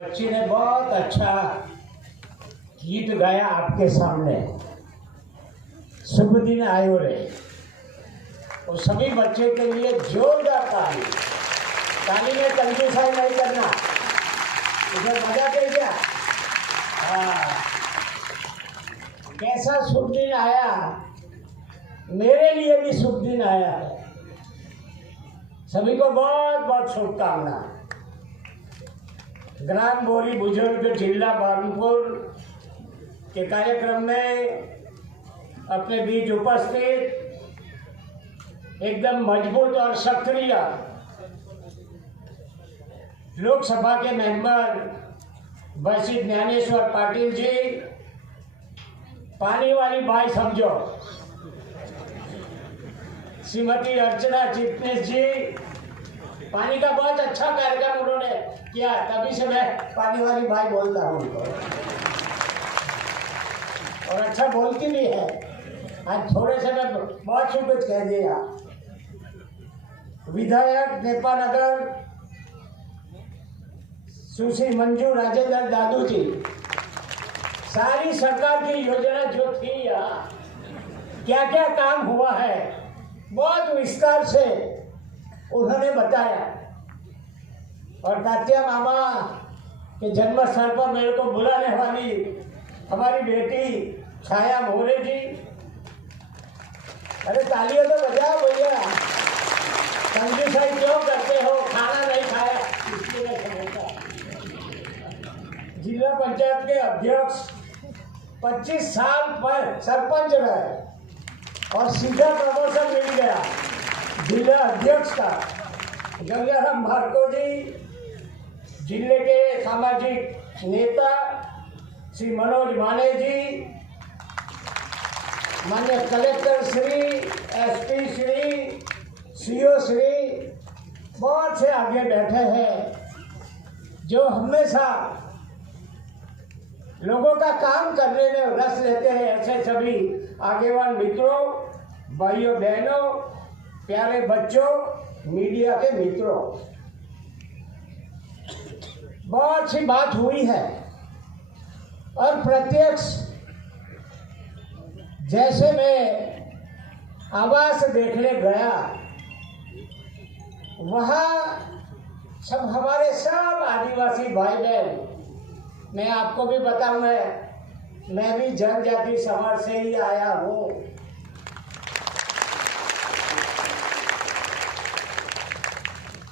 बच्ची ने बहुत अच्छा गीत गाया आपके सामने। शुभ दिन आयो रे। तो सभी बच्चे के लिए जोरदार ताली। ताली में कंजूसाई नहीं करना, इधर मजा दे क्या। हाँ, कैसा शुभ दिन आया, मेरे लिए भी शुभ दिन आया है। सभी को बहुत बहुत शुभकामना। ग्राम बोरी बुजुर्ग जिला बागलपुर के कार्यक्रम में अपने बीच उपस्थित एकदम मजबूत और सक्रिय लोकसभा के मेंबर बसी ज्ञानेश्वर पाटिल जी, पानी वाली बाई समझो, श्रीमती अर्चना चिटनीस जी, पानी का बहुत अच्छा कार्यक्रम उन्होंने किया, तभी से मैं पानी वाली भाई बोलता हूँ उनको, और अच्छा बोलती भी है। आज थोड़े से मैं बहुत कुछ कह दिया। विधायक नेपानगर सुश्री मंजू राजेंद्र दादू जी, सारी सरकार की योजना जो थी यहाँ क्या क्या काम हुआ है बहुत विस्तार से उन्होंने बताया। और तात्या मामा के जन्म स्थल पर मेरे को बुलाने वाली हमारी बेटी छाया मोरे जी, अरे तालियां तो बजाओ भैया। कंजूसाई क्यों करते हो, खाना नहीं खाया इसलिए मैं समझता। जिला पंचायत के अध्यक्ष 25 साल पर सरपंच रहे और सीधा प्रमोशन मिल गया जिला अध्यक्ष का। गंगाराम भार्गव जी, जिले के सामाजिक नेता श्री मनोज माने जी, माननीय collector Shri, SP Shri, CO Shri, बहुत से आगे बैठे हैं जो हमेशा लोगों का काम करने में रस लेते हैं। ऐसे सभी आगेवान मित्रों, भाइयों बहनों, प्यारे बच्चों, मीडिया के मित्रों, बहुत सी बात हुई है और प्रत्यक्ष जैसे मैं आवास देखने गया, वहाँ सब हमारे सब आदिवासी भाई बहन, मैं आपको भी बताऊं, मैं भी जनजाति समाज से ही आया हूँ।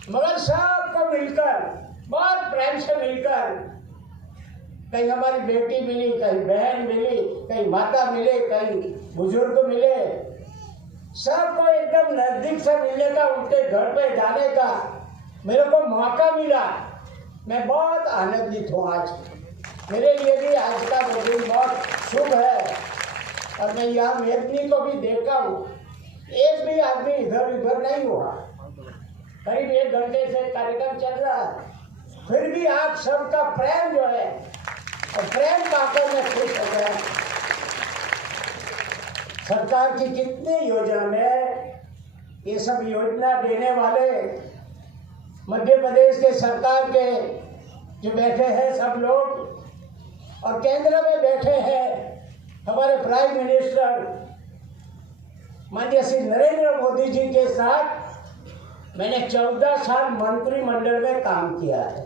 मगर सबको मिलकर, बहुत प्रेम से मिलकर, कहीं हमारी बेटी मिली, कहीं बहन मिली, कहीं माता मिले, कहीं बुजुर्ग मिले, सबको एकदम नजदीक से मिलने का, उनके घर पे जाने का मेरे को मौका मिला। मैं बहुत आनंदित हूँ। आज मेरे लिए भी आज का वो दिन बहुत शुभ है। और मैं यहाँ मेदनी को भी देखा हूँ, एक भी आदमी इधर उधर नहीं हुआ। करीब 1 घंटे से कार्यक्रम चल रहा है, फिर भी आप सबका प्रेम जो है, और प्रेम पाकर मैं खुश हो गया। सरकार की कितनी योजना में ये सब योजना देने वाले मध्य प्रदेश के सरकार के जो बैठे हैं सब लोग, और केंद्र में बैठे हैं हमारे प्राइम मिनिस्टर माननीय श्री नरेंद्र मोदी जी के साथ मैंने 14 साल मंत्रिमंडल में काम किया है।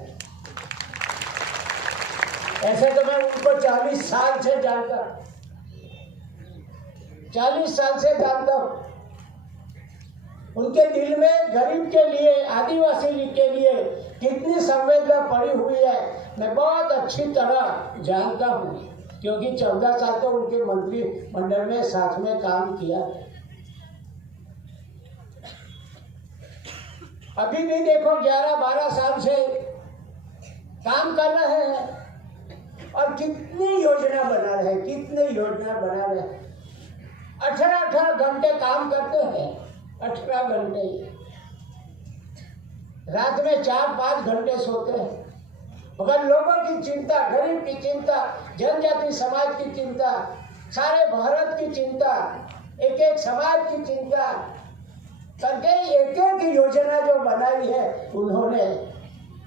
ऐसे तो मैं उनको 40 साल से जानता, 40 साल से जानता हूँ। उनके दिल में गरीब के लिए, आदिवासी के लिए कितनी संवेदना पड़ी हुई है मैं बहुत अच्छी तरह जानता हूँ, क्योंकि 14 साल तो उनके मंत्रिमंडल में साथ में काम किया है। अभी भी देखो 11-12 साल से काम कर रहे हैं और कितनी योजना बना रहे हैं, कितनी योजना बना रहे हैं। 18 घंटे काम करते हैं, 18 घंटे, रात में 4-5 घंटे सोते हैं। मगर लोगों की चिंता, गरीब की चिंता, जनजाति समाज की चिंता, सारे भारत की चिंता, एक एक समाज की चिंता करके एक एक योजना जो बनाई है उन्होंने।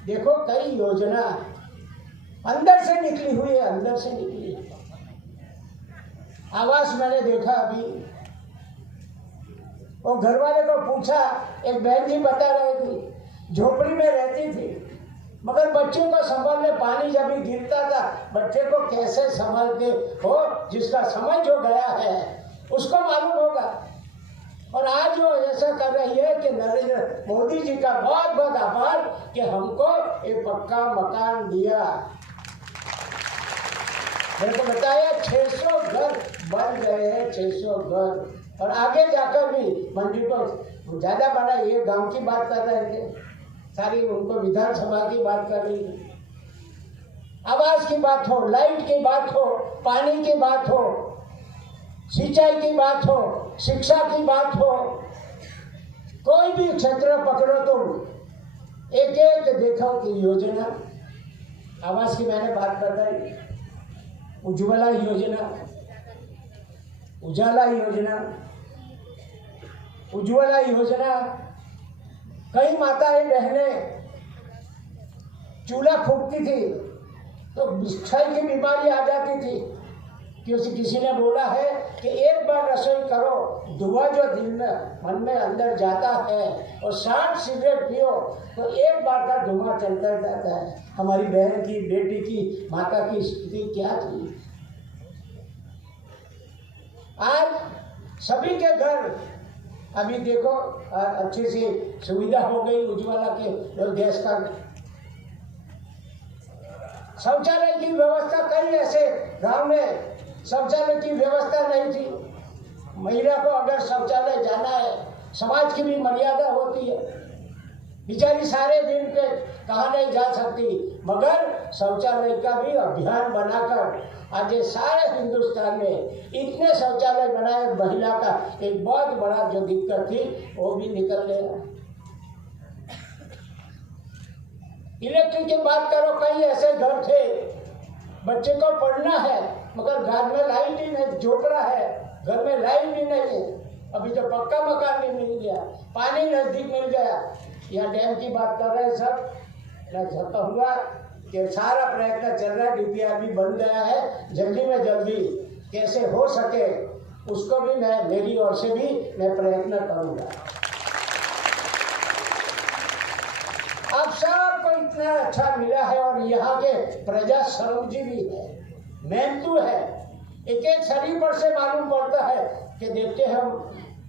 देखो कई योजना अंदर से निकली हुई है, अंदर से निकली है। आवास मैंने देखा अभी, वो घर वाले को पूछा, एक बहन जी बता रही थी झोपड़ी में रहती थी, मगर बच्चों को संभालने, पानी जब भी गिरता था बच्चे को कैसे संभालते हो, जिसका समझ हो गया है उसको मालूम होगा। और आज वो ऐसा कर रही है कि नरेंद्र मोदी जी का बहुत बहुत आभार कि हमको एक पक्का मकान दिया। मेरे को बताया 600 घर बन गए हैं, 600 घर, और आगे जाकर भी मंडी को ज्यादा बड़ा, ये गांव की बात कर रहे थे, सारी उनको विधानसभा की बात कर रही थी। आवास की बात हो, लाइट की बात हो, पानी की बात हो, सिंचाई की बात हो, शिक्षा की बात हो, कोई भी क्षेत्र पकड़ो तुम, एक एक देखो कि योजना। आवास की मैंने बात बताई, उज्ज्वला योजना, उजाला योजना, उज्ज्वला योजना। कई माताएं बहनें चूल्हा फूकती थी तो क्षय की बीमारी आ जाती थी, क्योंकि किसी ने बोला है कि एक बार रसोई करो, धुआं जो दिल में मन में अंदर जाता है, और 60 सिगरेट पियो तो एक बार का धुआं चलता जाता है। हमारी बहन की, बेटी की, माता की स्थिति क्या थी। आज सभी के घर अभी देखो अच्छी सी सुविधा हो गई उज्ज्वला के गैस का। शौचालय की व्यवस्था, कई ऐसे गांव में शौचालय की व्यवस्था नहीं थी। महिला को अगर शौचालय जाना है, समाज की भी मर्यादा होती है, बेचारी सारे दिन पे कहाँ नहीं जा सकती, मगर शौचालय का भी अभियान बनाकर आज ये सारे हिंदुस्तान में इतने शौचालय बनाए, महिला का एक बहुत बड़ा जो दिक्कत थी वो भी निकल गया। इलेक्ट्रिक की बात करो, कई ऐसे घर थे बच्चे को पढ़ना है मगर घर में लाइट ही नहीं, झोपड़ा है, घर में लाइट भी नहीं है। अभी तो पक्का मकान भी मिल गया, पानी नजदीक मिल गया। यहाँ डैम की बात कर रहे हैं सब, मैं कहूँगा कि सारा प्रयत्न चल रहा है, डीपीआर भी बन गया है, जल्दी में जल्दी कैसे हो सके उसको भी मैं, मेरी ओर से भी मैं प्रयत्न करूँगा। अब सबको इतना अच्छा मिला है, और यहाँ के प्रजा श्रमजीवी है, मेहनतू है। एक एक शरीर पर से मालूम पड़ता है कि देखते हैं हम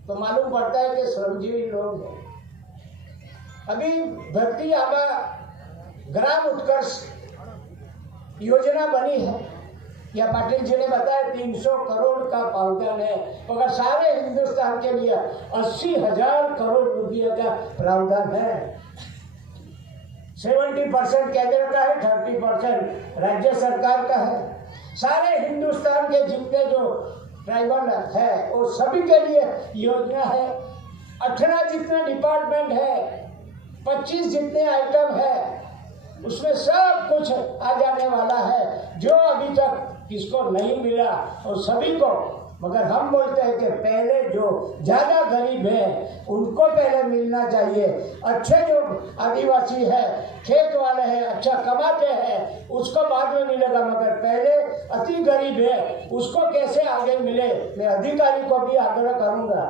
तो मालूम पड़ता है कि श्रमजीवी लोग हैं। अभी धरती आबा ग्राम उत्कर्ष योजना बनी है, या पाटिल जी ने बताया 300 करोड़ का प्रावधान है, मगर सारे हिंदुस्तान के लिए 80,000 करोड़ रुपये का प्रावधान है। 70% केंद्र का है, 30% राज्य सरकार का है। सारे हिंदुस्तान के जितने जो ट्राइबल है वो सभी के लिए योजना है। 18 जितने डिपार्टमेंट है, 25 जितने आइटम है, उसमें सब कुछ आ जाने वाला है, जो अभी तक किसको नहीं मिला और सभी को। मगर हम बोलते हैं कि पहले जो ज्यादा गरीब है उनको पहले मिलना चाहिए। अच्छे जो आदिवासी है, खेत वाले हैं, अच्छा कमाते हैं, उसको बाद में मिलेगा, मगर पहले अति गरीब है उसको कैसे आगे मिले। मैं अधिकारी को भी आग्रह करूंगा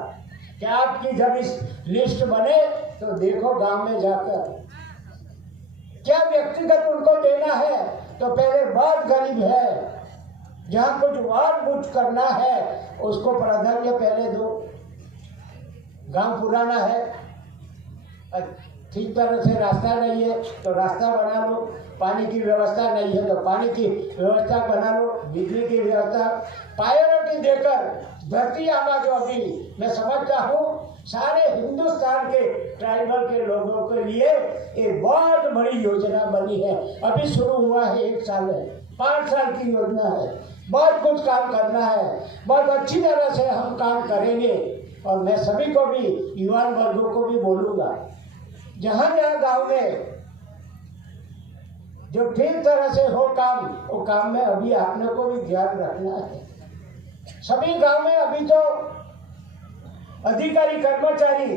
कि आपकी जब इस लिस्ट बने तो देखो गांव में जाकर क्या व्यक्तिगत उनको देना है, तो पहले बहुत गरीब है, जहाँ कुछ वार बुझ करना है उसको प्राधान्य पहले दो। गांव पुराना है, ठीक तरह से रास्ता नहीं है तो रास्ता बना लो, पानी की व्यवस्था नहीं है तो पानी की व्यवस्था बना लो, बिजली की व्यवस्था प्रायोरिटी देकर धरती आबा जो अभी मैं समझता हूँ सारे हिंदुस्तान के ट्राइबल के लोगों के लिए एक बहुत बड़ी योजना बनी है। अभी शुरू हुआ है, 1 साल है, 5 साल की योजना है, बहुत कुछ काम करना है, बहुत अच्छी तरह से हम काम करेंगे। और मैं सभी को भी, युवा वर्गों को भी बोलूँगा, जहाँ जहाँ गाँव में जो ठीक तरह से हो काम, वो काम में अभी आपने को भी ध्यान रखना है। सभी गाँव में अभी तो अधिकारी कर्मचारी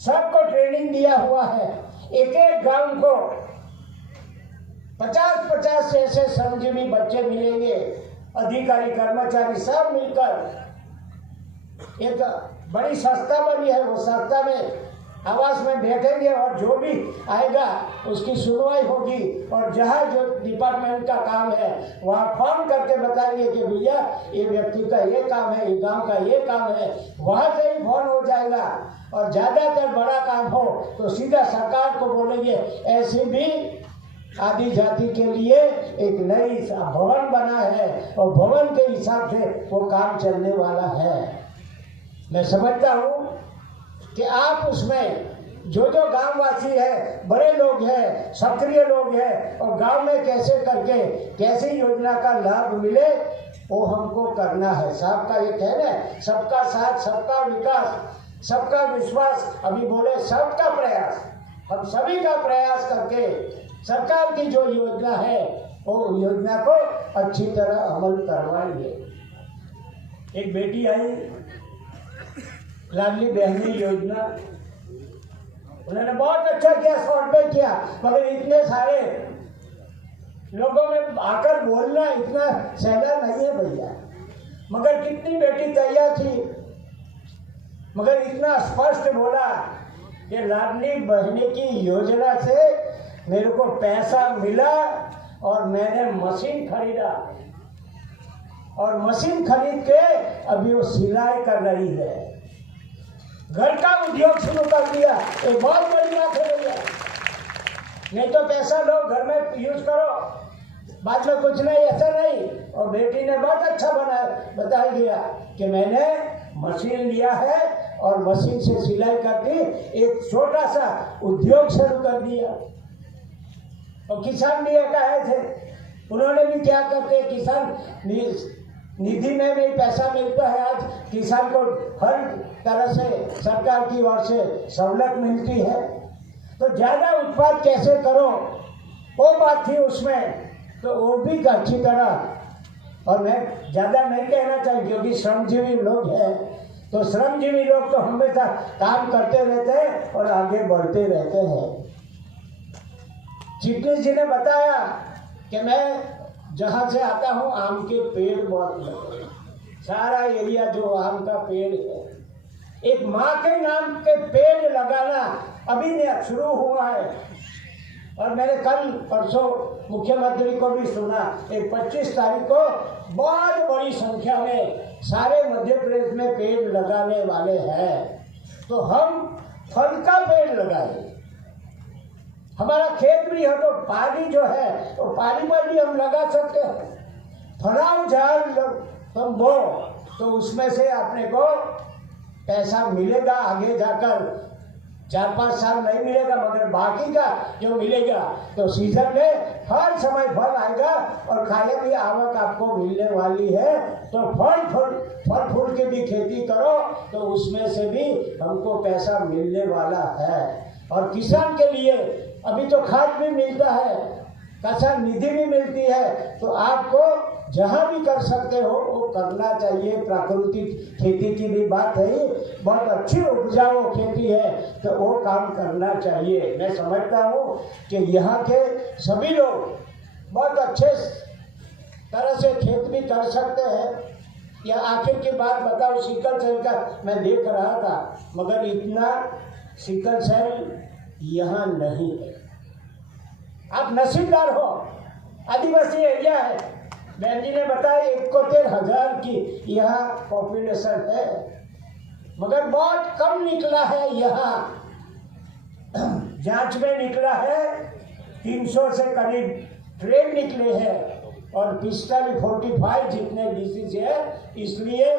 सबको ट्रेनिंग दिया हुआ है, एक एक गांव को 50-50 ऐसे श्रमजीवी बच्चे मिलेंगे, अधिकारी कर्मचारी सब मिलकर एक बड़ी संस्था बनी है। वो संस्था में आवास में बैठेंगे और जो भी आएगा उसकी सुनवाई होगी, और जहाँ जो डिपार्टमेंट का काम है वहाँ फोन करके बताएंगे कि भैया ये व्यक्ति का ये काम है, ये गांव का ये काम है, वहाँ से ही फोन हो जाएगा। और ज़्यादातर बड़ा काम हो तो सीधा सरकार को बोलेंगे। ऐसे भी आदि जाति के लिए एक नई भवन बना है और भवन के हिसाब से वो काम चलने वाला है। मैं समझता हूँ कि आप उसमें जो गांववासी है, बड़े लोग हैं, सक्रिय लोग हैं, और गांव में कैसे करके कैसी योजना का लाभ मिले वो हमको करना है। साहब का ये कहना है, सबका साथ, सबका विकास, सबका विश्वास। अभी बोले सबका प्रयास, हम सभी का प्रयास करके सरकार की जो योजना है वो योजना को अच्छी तरह अमल करवाएंगे। एक बेटी आई, लाडली बहनी योजना, उन्होंने बहुत अच्छा किया, शॉर्ट में किया, मगर इतने सारे लोगों में आकर बोलना इतना सहला नहीं है भैया। मगर कितनी बेटी तैयार थी, मगर इतना स्पष्ट बोला कि लाडली बहनी की योजना से मेरे को पैसा मिला और मैंने मशीन खरीदा, और मशीन खरीद के अभी वो सिलाई कर रही है, घर का उद्योग शुरू कर दिया। एक बहुत बड़ी बात है भैया। नहीं तो पैसा लो, घर में यूज करो, बाद में कुछ नहीं, ऐसा नहीं। और बेटी ने बहुत अच्छा बता दिया कि मैंने मशीन लिया है और मशीन से सिलाई कर दी, एक छोटा सा उद्योग शुरू कर दिया। और किसान भी एक आए थे, उन्होंने भी क्या करते, किसान निधि में भी पैसा मिलता है। आज किसान को हर तरह से सरकार की ओर से सहूलत मिलती है। तो ज़्यादा उत्पाद कैसे करो वो बात थी उसमें, तो वो भी अच्छी तरह। और मैं ज़्यादा नहीं कहना चाहिए क्योंकि श्रमजीवी लोग हैं, तो श्रमजीवी लोग तो हमेशा काम करते रहते हैं और आगे बढ़ते रहते हैं। चिटनी जी ने बताया कि मैं जहाँ से आता हूँ आम के पेड़ बहुत लगे, सारा एरिया जो आम का पेड़ है, एक माँ के नाम के पेड़ लगाना अभी शुरू हुआ है। और मैंने कल परसों मुख्यमंत्री को भी सुना, एक 25 तारीख को बहुत बड़ी संख्या में सारे मध्य प्रदेश में पेड़ लगाने वाले हैं। तो हम फल का पेड़ लगाए, हमारा खेत भी है तो पानी जो है तो पानी पर भी हम लगा सकते हैं। फलाव झाड़ तुम बो तो उसमें से अपने को पैसा मिलेगा, आगे जाकर 4-5 साल नहीं मिलेगा, मगर बाकी का जो मिलेगा तो सीजन में हर समय फल आएगा और खाने की आवक आपको मिलने वाली है। तो फल फूल की भी खेती करो तो उसमें से भी हमको पैसा मिलने वाला है। और किसान के लिए अभी तो खाद भी मिलता है, किसान निधि भी मिलती है, तो आपको जहाँ भी कर सकते हो वो करना चाहिए। प्राकृतिक खेती की भी बात है, बहुत अच्छी उपजाऊ खेती है तो वो काम करना चाहिए। मैं समझता हूँ कि यहाँ के सभी लोग बहुत अच्छे तरह से खेत भी कर सकते हैं। या आखिर की बात बताओ, सिकल सेल का मैं देख रहा था, मगर इतना सिकल सेल यहाँ नहीं है। आप नसीबदार हो, आदिवासी एरिया है। बहन जी ने बताया 71,000 की यहाँ पॉपुलेशन है, मगर बहुत कम निकला है। यहाँ जांच में निकला है 300 से करीब ट्रेन निकले हैं और पिस्टल 45 जितने डिसीज है। इसलिए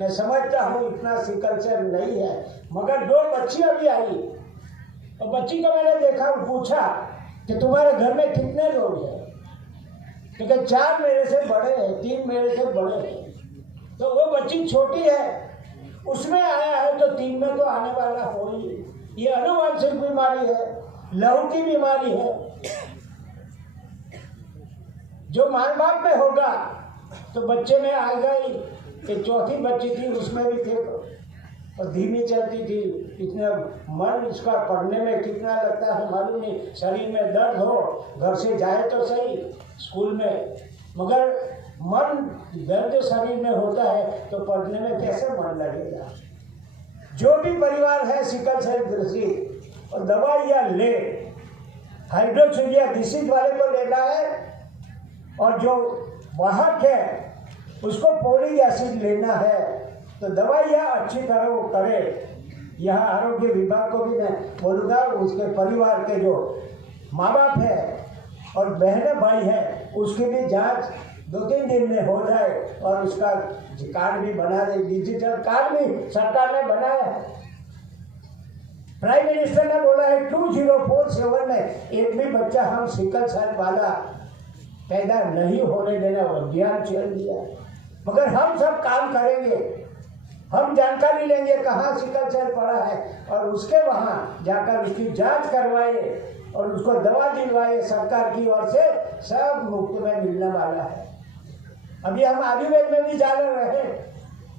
मैं समझता हूँ इतना सिकल सेल नहीं है। मगर 2 बच्ची अभी आई और बच्ची को मैंने देखा और पूछा कि तुम्हारे घर में कितने लोग हैं, क्योंकि 4 मेरे से बड़े हैं, 3 मेरे से बड़े हैं। तो वो बच्ची छोटी है, उसमें आया है तो 3 में तो आने वाला हो ही। ये आनुवंशिक बीमारी है, लहू की बीमारी है, जो माँ बाप में होगा तो बच्चे में आएगा ही। एक चौथी बच्ची थी उसमें भी थे, और धीमी चलती थी। इतना मन इसका पढ़ने में कितना लगता है मालूम नहीं। शरीर में दर्द हो, घर से जाए तो सही स्कूल में, मगर मन दर्द शरीर में होता है तो पढ़ने में कैसे मन लगेगा। जो भी परिवार है सिकल सेल ग्रसित और दवाइयाँ ले, हाइड्रोक्सिया डिसीज वाले को लेना है, और जो वाहक है उसको फोलिक एसिड लेना है। तो दवाइयाँ अच्छी तरह वो करे। यह आरोग्य विभाग को भी मैं बोलूँगा, उसके परिवार के जो माँ बाप है और बहन भाई है उसकी भी जांच 2-3 दिन में हो जाए, और उसका कार्ड भी बना दे। डिजिटल कार्ड भी सरकार ने बनाया है। प्राइम मिनिस्टर ने बोला है 2047 में एक भी बच्चा हम सिकल सेल वाला पैदा नहीं होने देना, अभियान चल दिया। मगर हम सब काम करेंगे, हम जानकारी लेंगे कहाँ सिकल सेल पड़ा है, और उसके वहाँ जाकर उसकी जांच करवाए और उसको दवा दिलवाए। सरकार की ओर से सब मुफ्त में मिलने वाला है। अभी हम आयुर्वेद में भी जा रहे हैं,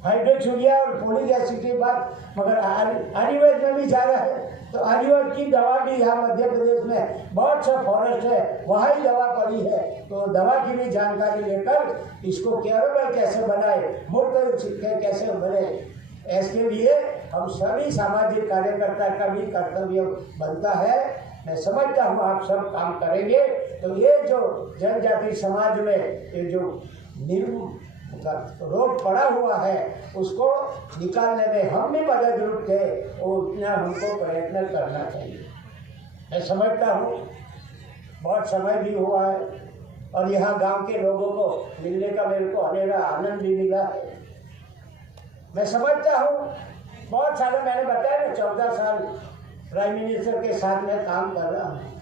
हाइड्रोक्सिया और फोलिक एसिड की बात, मगर आयुर्वेद में भी जा रहा है। तो आयुर्वेद की दवा भी यहाँ मध्य प्रदेश में बहुत सा फॉरेस्ट है, वहाँ ही दवा पड़ी है। तो दवा की भी जानकारी लेकर इसको क्योरेबल कैसे बनाए, मुक्त कैसे बने, इसके लिए हम सभी सामाजिक कार्यकर्ता का भी कर्तव्य बनता है। मैं समझता हूँ आप सब काम करेंगे तो ये जो जनजाति समाज में ये जो रोग पड़ा हुआ है उसको निकालने में हम भी मदद रूप थे, वो उतना हमको प्रयत्न करना चाहिए। मैं समझता हूँ बहुत समय भी हुआ है, और यहाँ गांव के लोगों को मिलने का मेरे को अनेरा आनंद भी मिला है। मैं समझता हूँ बहुत सारे, मैंने बताया ना 14 साल प्राइम मिनिस्टर के साथ में काम कर रहा हूँ।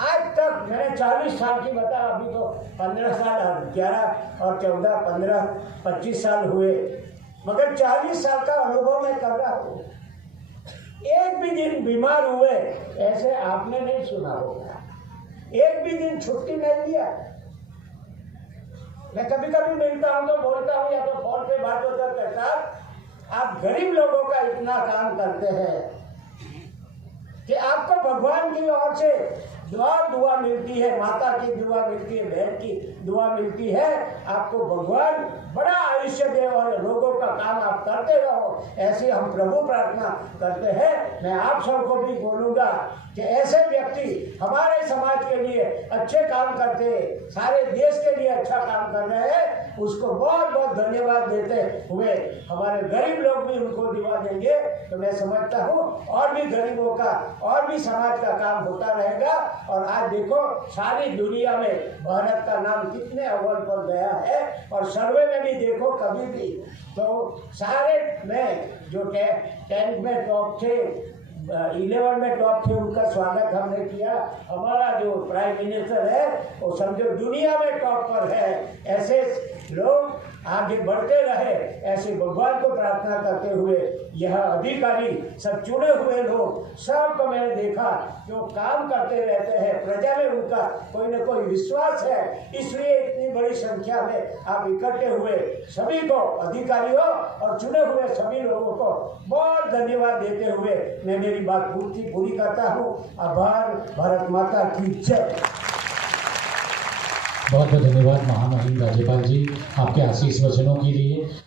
आज तक मैंने 40 साल की बता, अभी तो 15 साल, 11 और 14, 15, 25 साल हुए, मगर 40 साल का अनुभव मैं कर रहा हूँ। एक भी दिन बीमार हुए ऐसे आपने नहीं सुना होगा, एक भी दिन छुट्टी नहीं लिया। मैं कभी कभी मिलता हूँ तो बोलता हूँ, या तो फोन पे बात होता कहता, आप गरीब लोगों का इतना काम करते हैं कि आपको भगवान की ओर से दुआ मिलती है, माता की दुआ मिलती है, बहन की दुआ मिलती है। आपको भगवान बड़ा आयुष्य दे और लोगों का काम आप करते रहो, ऐसी हम प्रभु प्रार्थना करते हैं। मैं आप सबको भी बोलूँगा कि ऐसे व्यक्ति हमारे समाज के लिए अच्छे काम करते, सारे देश के लिए अच्छा काम कर रहे हैं, उसको बहुत बहुत धन्यवाद देते हुए हमारे गरीब लोग भी उनको दुआ देंगे। तो मैं समझता हूँ और भी गरीबों का और भी समाज का काम होता रहेगा। और आज देखो सारी दुनिया में भारत का नाम कितने अव्वल पर गया है, और सर्वे में भी देखो कभी भी तो सारे में जो 10 में टॉप थे, 11 में टॉप थे, उनका स्वागत हमने किया। हमारा जो प्राइम मिनिस्टर है वो समझो दुनिया में टॉप पर है। ऐसे लोग आगे बढ़ते रहे, ऐसे भगवान को प्रार्थना करते हुए यह अधिकारी सब चुने हुए लोग सबको मैंने देखा जो काम करते रहते हैं, प्रजा में उनका कोई न कोई विश्वास है, इसलिए इतनी बड़ी संख्या में आप इकट्ठे हुए सभी को, अधिकारियों और चुने हुए सभी लोगों को बहुत धन्यवाद देते हुए मैं मेरी बात पूरी करता हूँ। आभार। भारत माता की जय। बहुत बहुत धन्यवाद महामहिम राज्यपाल जी आपके आशीष वचनों के लिए।